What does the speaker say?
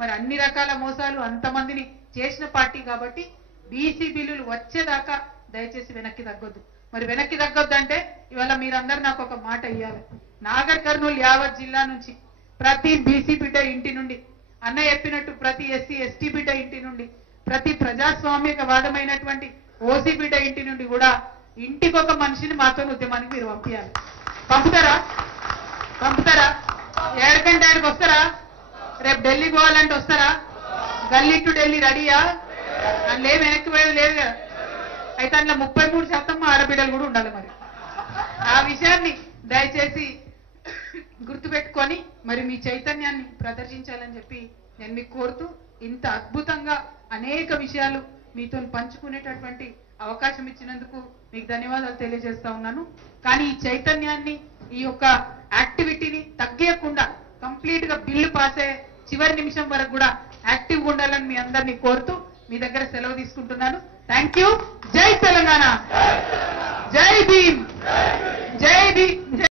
మరి అన్ని రకాల మోసాలు అంతమందిని చేసిన పార్టీ కాబట్టి బీసీ బిల్లులు వచ్చేదాకా దయచేసి వెనక్కి తగ్గొద్దు. మరి వెనక్కి తగ్గొద్దంటే ఇవాళ మీరందరూ నాకు ఒక మాట ఇవ్వాలి. నాగర్ కర్నూలు యావత్ జిల్లా నుంచి ప్రతి బీసీ బిడ్డ ఇంటి నుండి, అన్న చెప్పినట్టు ప్రతి ఎస్సీ ఎస్టీ బిడ్డ ఇంటి నుండి, ప్రతి ప్రజాస్వామ్యక వాదమైనటువంటి ఓసీ బిడ్డ ఇంటి నుండి కూడా ఇంటికి ఒక మనిషిని మాతో ఉద్యమానికి మీరు పంపించాలి. పంపుతారా? ఏడకంటే ఆడికి వస్తారా? రేపు ఢిల్లీ పోవాలంటే వస్తారా? గల్లీ టు ఢిల్లీ రెడీయా? అందులో ఏం వెనక్కి పోయేది లేదు కదా. అయితే అందులో 33% మా ఆడబిడ్డలు కూడా ఉండాలి. మరి ఆ విషయాన్ని దయచేసి గుర్తుపెట్టుకొని మరి మీ చైతన్యాన్ని ప్రదర్శించాలని చెప్పి నేను మీకు కోరుతూ, ఇంత అద్భుతంగా అనేక విషయాలు మీతో పంచుకునేటటువంటి అవకాశం ఇచ్చినందుకు మీకు ధన్యవాదాలు తెలియజేస్తా ఉన్నాను. కానీ ఈ చైతన్యాన్ని, ఈ యొక్క యాక్టివిటీని తగ్గకుండా కంప్లీట్ గా బిల్లు పాస్ అయ్యే చివరి నిమిషం వరకు కూడా యాక్టివ్గా ఉండాలని మీ అందరినీ కోరుతూ మీ దగ్గర సెలవు తీసుకుంటున్నాను. Thank you. జై తెలంగాణ, జై భీమ్, జై భీమ్.